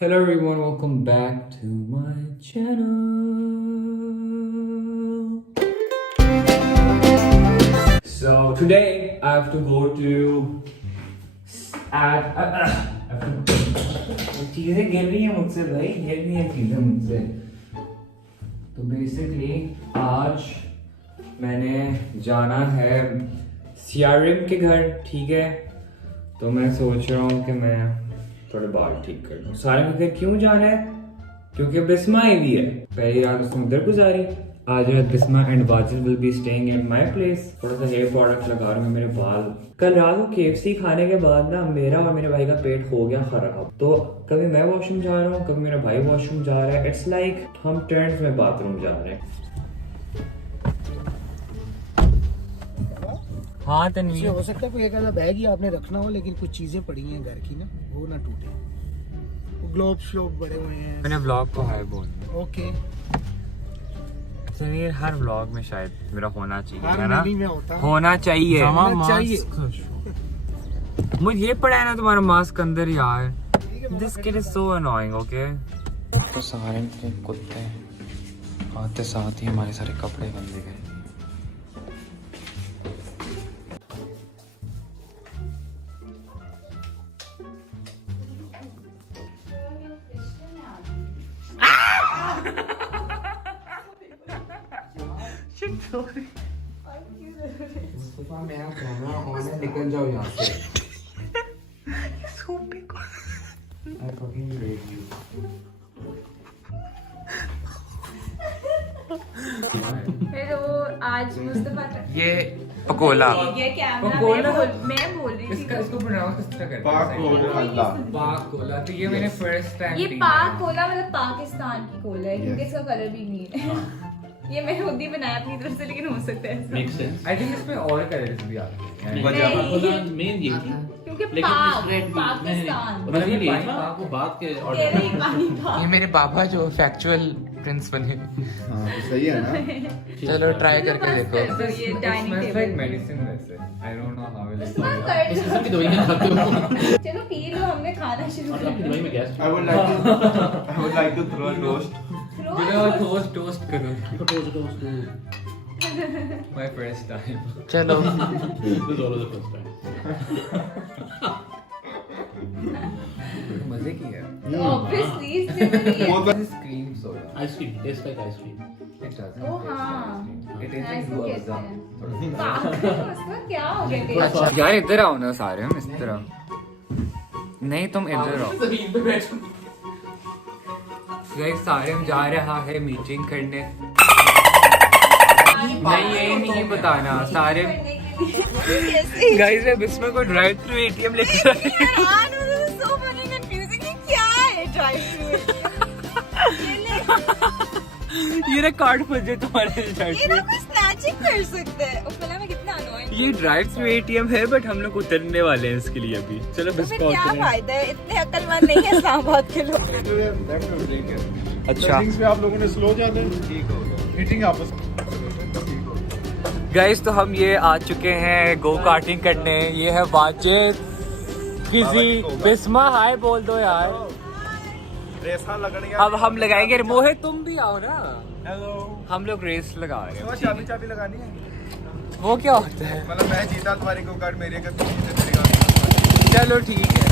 Hello everyone, welcome back to my channel. So today I have to go to चीजें गिर रही हैं मुझसे भाई, गिर रही हैं चीजें मुझसे। तो बेसिकली आज मैंने जाना है सीआरएम के घर, ठीक है। तो मैं सोच रहा हूँ कि मैं थोड़े बाल ठीक कर लूँ। सारे में क्यों जाना है? क्योंकि बिस्मा आई भी है। पहली रात उसने उधर गुजारी, आज रात Bisma and Wajil will be staying at my place. थोड़ा सा हेयर प्रोडक्ट लगा रहा हूँ मेरे बाल। कल रात को केएफसी खाने के बाद ना मेरा और मेरे भाई का पेट हो गया खराब। तो कभी मैं वॉशरूम जा रहा हूँ, कभी मेरा भाई वॉशरूम जा रहा है। इट्स लाइक हम टर्न्स में बाथरूम जा रहे हैं। हाँ तनवीर, हो सकता है कोई एक आधा बैग ही आपने रखना हो, लेकिन कुछ चीजें पड़ी हैं घर की ना, वो ना टूटे। वो ग्लोब श्लोब बड़े हुए हैं। मैंने व्लॉग को हाय बोल ओके, तनवीर हर व्लॉग में शायद मेरा होना चाहिए, हर है ना? मूवी में होता है। होना चाहिए, होना चाहिए। मुझे ये पड़ा है ना तुम्हारा मास्क अंदर यार। This kid is so annoying. Okay, तो सारे के कुत्ते आते साथ ही हमारे सारे कपड़े गंदे गए। मुस्तफा मेरा कैमरा ऑन है, निकल जाओ यहाँ से। I fucking hate you. फिर वो आज मुस्तफा ये पकोला, ये कैमरा पकोला मैं बोल रही थी इसको प्रोनाउंस किस तरह करते हैं? पाक कोला। तो ये मैंने फर्स्ट टाइम ये पाक कोला मतलब पाकिस्तान की कोला है, क्योंकि इसका कलर भी नहीं है। ये मैंने खुद ही बनाया अपनी तरफ से, लेकिन हो सकता है मेक सेंस। आई थिंक इसमें और कलर्स भी आते हैं। नहीं। मेन ये थी, क्योंकि लेकिन पाक इस रेड पाकिस्तान मतलब ये पानी था पाक वो बात के और तेरे ही पानी था। ये मेरे पापा जो फैक्चुअल प्रिंस बने। हाँ सही है ना। चलो ट्राई करके देखो। तो ये डाइनिंग लाइक टेबल मेडिसिन वैसे। I don't know how it इस बार कर इस लो। किस्म की दवाइयां खाते हो। चलो पी लो, हमने खाना शुरू और कर आपकी दवाई में gas I would like to throw a toast. Toast करो। Toast my first time. चलो this all the first time. मजे की है। Obviously cream soda. Ice cream taste like ice cream. It doesn't. Oh हाँ, इट इज ऐसे इन कहते गुआज़ा। हैं। पागल, उसमें क्या हो गया टेस्ट? अच्छा यार इधर आओ ना सारे, हम इस तरह नहीं, तुम इधर आओ। जमीन पे बैठो। गाइस सारे हम जा रहा है मीटिंग करने। नहीं ये नहीं बताना सारे। गाइस मैं बिस्मा को ड्राइव थ्रू एटीएम लेकर आया। ये ना कार्ड फंसे तुम्हारे कर सकते हैं। उपला में कितना annoying ये ड्राइव थ्रू एटीएम है, बट हम लोग उतरने वाले हैं इसके लिए अभी। चलो तो फिर बिस्मा क्या उतरें। फायदा है, इतने अक्लमंद नहीं है इस्लामाबाद के लोग। अच्छा पे आप लोगों ने स्लो जाना है, ठीक हो मीटिंग आपस गाइस तो हम ये आ चुके हैं गो कार्टिंग करने। ये है वाजिद, किसी बिस्मा हाय बोल दो यार। रेसा लगनी अब हम लगाएंगे। मोहित तुम भी आओ ना। हेलो, हम लोग रेस लगा रहे हैं। चाबी चाबी लगानी है। वो क्या होता है? मतलब मैं जीता, तुम्हारी गो कार्ड मेरी है, तुम जीते मेरी गाड़ी। चलो ठीक है।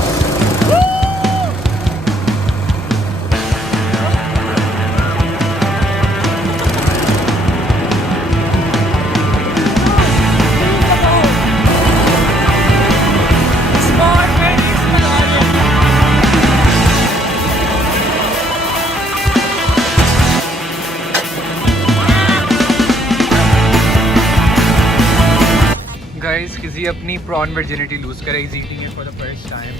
गाइस किसी अपनी प्रॉन वर्जिनिटी लूज करे, is eating it for the first time.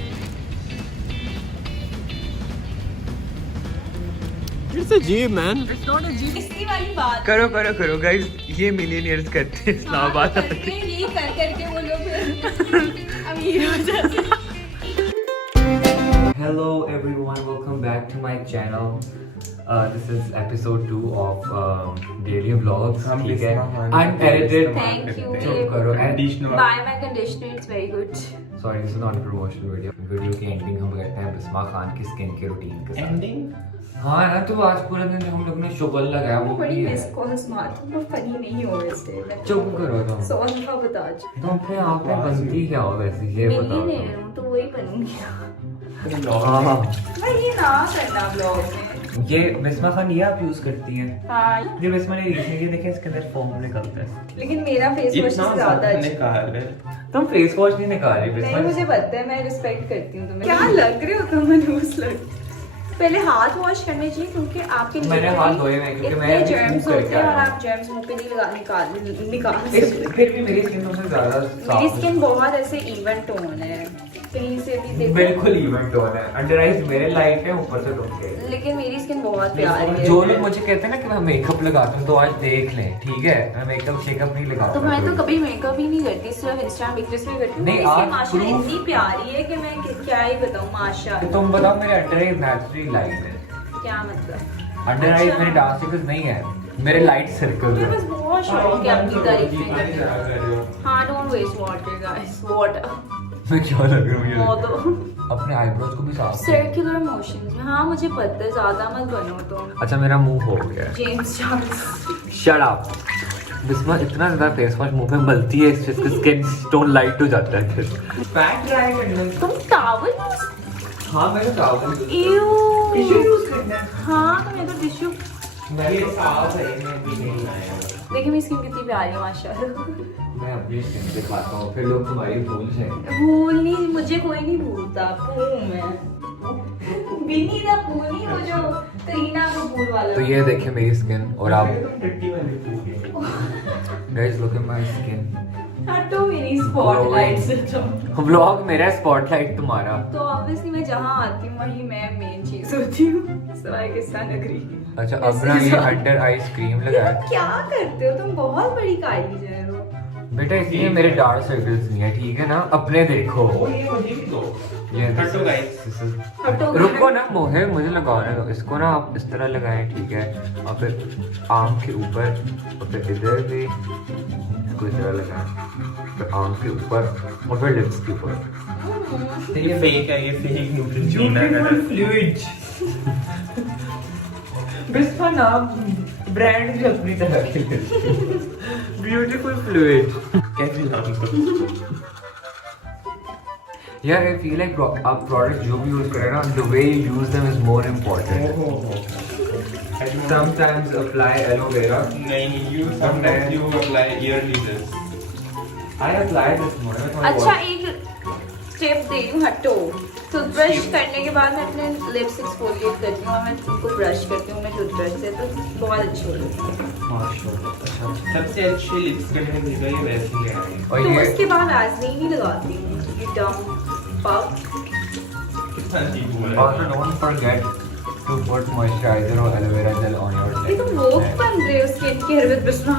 It's a जीव man. It's not a jeep. इसी वाली बात करो करो करो गाइस, ये मिलियनियर्स करते हैं इस्लामाबाद आके। यही कर करके वो लोग अमीर हो जाते हैं। Hello everyone, welcome back to my channel. This is episode 2 of daily vlogs. ठीक है, unedited. Thank you. चुप करो। Buy my conditioner, it's very good. Sorry, this is not a promotional video. Video की एंडिंग हम करते हैं बिस्मा खान की skin के रूटीन के साथ। एंडिंग हाँ ना, तो आज पूरा दिन जो हम लोग ने शुगल लगाया वो बड़ी भी है। मिस कॉल्स मारती हूँ, फनी नहीं हो वैसे। चुप करो तुम। सॉरी का बता आज। तुम अपने आप में बनती क्या हो वैसे, ये बताओ। मिलियनेयर हूँ तो वही बनूंगी। हाँ, भाई ये ना करना ब्लॉग में। ये बिस्मा खान ये आप यूज करती हैं? हाँ, ये बिस्मा ने रिसेंटली देखा, इसके अंदर फोम निकलता है। लेकिन मेरा फेस वॉश इतना ज्यादा अच्छा। निकाल है। तुम फेस वॉश नहीं निकाल रही बिस्मा। नहीं, मुझे पता है, मैं रिस्पेक्ट करती हूँ तुम्हें। क्या लग रहे हो तुम मनहूस लग। पहले हाथ वॉश करने चाहिए क्योंकि आपके मैंने हाथ धोए हैं क्योंकि मैं इतने अभी जर्म्स मुंह होते करके हैं और आया आप जर्म्स मुंह पे नहीं निकाल इस सकते। फिर भी मेरी स्किन तुमसे ज्यादा साफ मेरी है। स्किन बहुत ऐसे इवन टोन है, कहीं से भी देखो। बिल्कुल इवन टोन है। अंडर आईज मेरे लाइट है, ऊपर से तुम के। लेकिन मेरी स्किन बहुत प्यारी है। जो लोग मुझे कहते हैं ना कि मैं मेकअप लगाता हूँ तो आज देख लें, ठीक है? मैं मेकअप शेकअप नहीं लगाता। तो मैं तो कभी मेकअप ही नहीं करती, सिर्फ इंस्टा पिक्चर्स में करती हूँ। नहीं, मेरी आप स्किन माशाल्लाह proof- इतनी प्यारी है कि मैं क्या ही बताऊँ तो माशाल्लाह। तुम बताओ, मेरे अंडर आईज नेचुरली लाइट है। क्या मतलब? अंडर आईज अच्छा। मेरे डार्क सर्कल्स नहीं है, मेरे लाइट सर्कल्स मुझे हैं। बस बहुत शौक है अपनी तारीफें करने का। हाँ, don't waste water guys, water मैं क्या लग रहा हूँ बहुत ये? अपने आईब्रोज को भी साफ कर। सर्कुलर मोशंस में। हाँ, मुझे पता है, ज्यादा मत बनो तुम अच्छा, मेरा मुंह हो गया। James Charles. Shut up. Bisma इतना ज्यादा फेस वॉश मुंह पे मलती है, इससे स्किन टोन लाइट हो जाता है फिर। पैक ट्राई करना। तुम टॉवल हाँ, मैं तो टॉवल टिश्यू यूज करना है। हाँ, तो मैं तो टिश्यू। मेरे साफ है, मैं भी नहीं लाया। देखिए मेरी स्किन कितनी प्यारी है माशाल्लाह। मैं अपनी स्किन दिखाता हूँ, फिर लोग तुम्हारी भूल जाएंगे। भूल नहीं, मुझे कोई नहीं भूलता। भूल मैं बिनी दा भूल नहीं, वो जो करीना कपूर वाला। तो ये देखिए मेरी स्किन, और आप guys look at my skin. हटो मेरी स्पॉटलाइट से तो। व्लॉग मेरा, स्पॉटलाइट तुम्हारा। तो ऑब्वियसली मैं जहाँ आती हूँ वही मैं मेन चीज होती हूँ, सिवाय किस्सा नगरी। अच्छा, अब ना ये अंडर आईज क्रीम लगाया। क्या करते हो तुम? बहुत बड़ी काली जहर हो। बेटा इसलिए मेरे डार्क सर्कल्स नहीं है, ठीक है ना? अपने देखो। ये मुझे भी दो। ये हटो गाइस। हटो रुको ना, मोहे मुझे लगाने दो। इसको ना आप इस तरह लगाएं, ठीक है? और फिर आंख के ऊपर, और फिर इधर भी इसको इस तरह लगाएं, फिर आंख के ऊपर, और फिर लिप्स के ऊपर। ये फेक है, ये फेक न्यूट्रीजन है। फ्लूइड। बिस्मा नाम ब्रांड भी अपनी तरह के ब्यूटीफुल फ्लूइड। कैसे नाम तो यार आई फील लाइक आप प्रोडक्ट जो भी यूज करें ना, the way you use them is more important. Sometimes apply aloe vera. नहीं, you sometimes you apply yearly this. I apply this morning. अच्छा, एक स्टेप दे रही हूँ, हटो। टूथब्रश करने के बाद मैं अपने लिप्स एक्सफोलिएट करती हूँ और मैं उनको ब्रश करती हूँ मैं टूथब्रश से, तो बहुत अच्छी होती है। अच्छा। सबसे अच्छे लिप्स करने की जगह ये वैसी है। और तो ये उसके बाद वैसलीन नहीं लगाती हूँ, ये डम पफ। कितना चीज बोला also don't forget to put moisturizer or aloe vera gel on your ये lip. तुम लोग बन रहे हो स्किन केयर विद बिस्मा।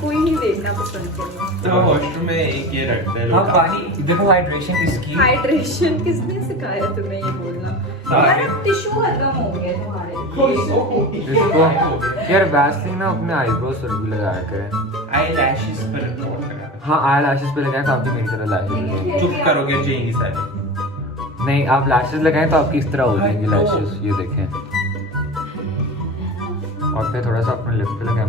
कोई नहीं देखना पसंद करेगा। तो वॉशरूम में एक ये रखते हैं हाँ, लोग। पानी देखो, हाइड्रेशन इसकी। हाइड्रेशन किसने सिखाया तुम्हें ये बोलना? यार टिश्यू खत्म हो गया तुम्हारे। इसको यार वैसलीन ना अपने आईब्रोज पर भी लगाया करें। आई लैशेस पर रिपोर्ट करा। हाँ, आई लैशेस पे लगाएं तो आपकी मेरी तरह लैशेस। चुप करोगे जाएंगी सारी। नहीं, आप लैशेस लगाएं तो आपकी इस तरह हो जाएंगी लैशेस, ये देखें। और फिर थोड़ा सा अपने लिप पे लगाएं,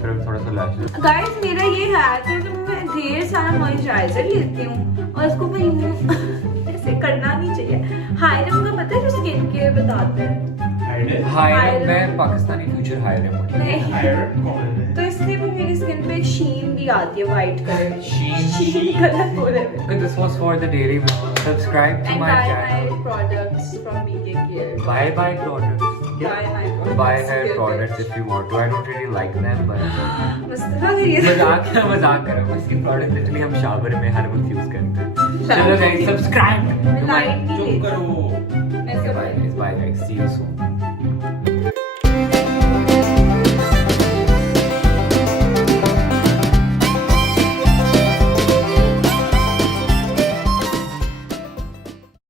फिर थोड़ा सा लैशेस। गाइस, मेरा ये हैक है कि मैं ढेर सारा मॉइस्चराइजर लेती हूँ और इसको रिमूव ऐसे करना नहीं चाहिए। हायरम का पता है जो स्किन केयर बताते हैं? हायरम, मैं पाकिस्तानी फ्यूचर हायरम हूँ। नहीं, तो इसलिए भी मेरी स्किन पे एक शीन भी आती है वाइट कलर की। Sheen? कलर बोले हुए। Okay, this was for the daily vlog. Subscribe to And my buy channel. my products from BK Care. Buy products. Buy my products. Buy her products if you want to. I don't really like them, but Mustafa ये मजाक कर रहा हूँ। Skin product literally हम shower में हर वक्त use करते हैं। चलो गाइस, सब्सक्राइब। लाइट भी चुप लेती करो। हूँ। मैं सब Bye guys, see you soon.